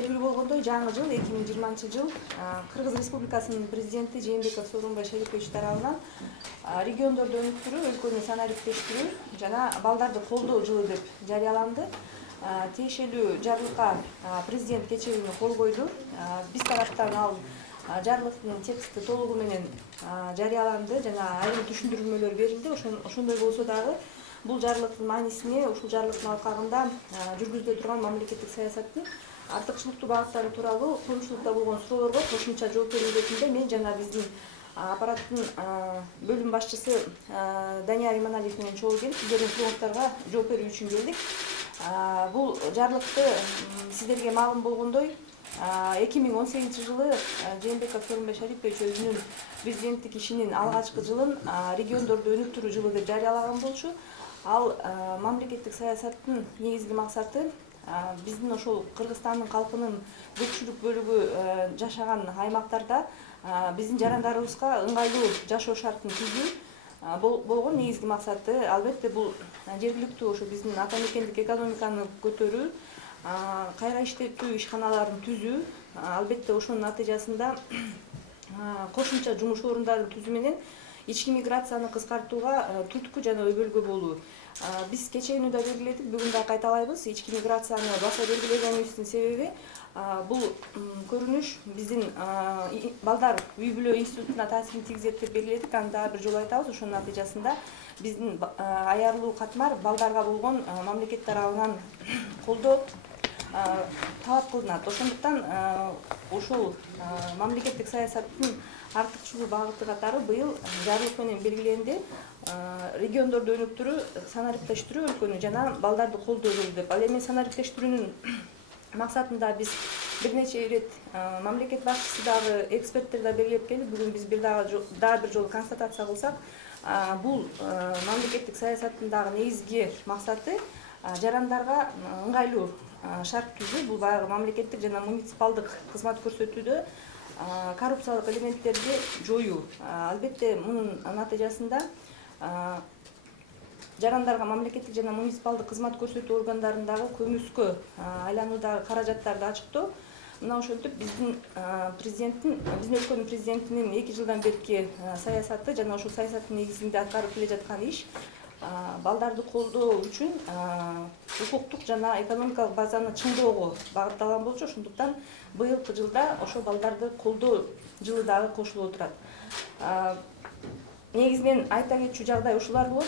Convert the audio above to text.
белгилүү болгондой жаңы жыл 2020 жыл Кыргыз Республикасынын президенти Жээнбеков Сооронбай Шарипович тарабынан региондорду өнүктүрүү, өлкөнү санариптештирүү жана балдарды колдоо жылы деп жарыяланды. Тиешелүү жарлыкка президент кечээ кол койду. Биз тараптан ал жарлыктын тексти толугу менен жарыяланды жана айрым түшүндүрмөлөр берилди. Ошондой болсо дагы бул жарлыктын маанисине, ушул жарлыктын алкагында жүргүзүлө турган мамлекеттик саясаттын артыкчылыктуу багыттары тууралуу коомчулукта болгон суроолорго кошумча жооп берүү иретинде мен жана биздин аппараттын бөлүм башчысы Данияр Иманалиев менен чогуу келип сиздердин сурооңуздарга жооп берүү үчүн келдик. Бул жарлыкты сиздерге маалым болгондой 2018 жылы Жээнбеков Сооронбай Шарипович өзүнүн президенттик ишинин алгачкы жылын региондорду өнүктүрүү жылы деп жарыялаган болчу. Ал мамлекеттик саясаттын негизги максаты биздин ошол Кыргызстандын калкынын көпчүлүк бөлүгү жашаган аймактарда биздин жарандарыбызга ыңгайлуу жашоо шартын түзүү болгон негизги максаты. Албетте бул жергиликтүү ошо биздин ата мекендик экономиканы көтөрүү, кайра иштетүү ишканаларын түзүү, албетте ошонун натыйжасында кошумча жумуш орундарын түзүү менен ички миграцияны кыскартууга түрткү жана өбөлгө болуу. Биз кечээнү да белгиледик, бүгүн да кайталайбыз. Ички миграцияны баса белгилегенибиздин себеби бул көрүнүш биздин балдар үй бүлө институтуна таасирин тийгизет деп белгиледик. Аны дагы бир жолу айтабыз. Ошонун натыйжасында биздин аярлуу катмар балдарга болгон мамлекет тарабынан колдоо талап кылынат. Ошондуктан ошол мамлекеттик саясаттын артыкчылуу багыты катары быйыл жарлык менен белгиленди. Региондорду өнүктүрүү, санариптештирүү өлкөнү жана балдарды колдоо жолу деп. Ал эми санариптештирүүнүн максатында биз бир нече ирет мамлекет башчысы дагы эксперттер да белгилеп келди. Бүгүн биз дагы бир жолу констатация кылсак, бул мамлекеттик саясаттын дагы негизги максаты жарандарга ыңгайлуу шарт түзүү. Бул баягы мамлекеттик жана муниципалдык кызмат көрсөтүүдө коррупциялык элементтерди жоюу. Албетте мунун натыйжасында жарандарга мамлекеттик жана муниципалдык кызмат көрсөтүү органдарындагы көмүскө айлануудагы каражаттарды ачыктоо. Мына ошентип биздин өлкөнүн президентинин 2 жылдан берки саясаты жана ошол саясаттын негизинде аткарып келе жаткан иш балдарды колдоо үчүн укуктук жана экономикалык базаны чыңдоого багытталган болчу. Ошондуктан быйылкы жылда ошо балдарды колдоо жылы дагы кошулуп отурат. Негизинен айта кетчү жагдай ушулар болот.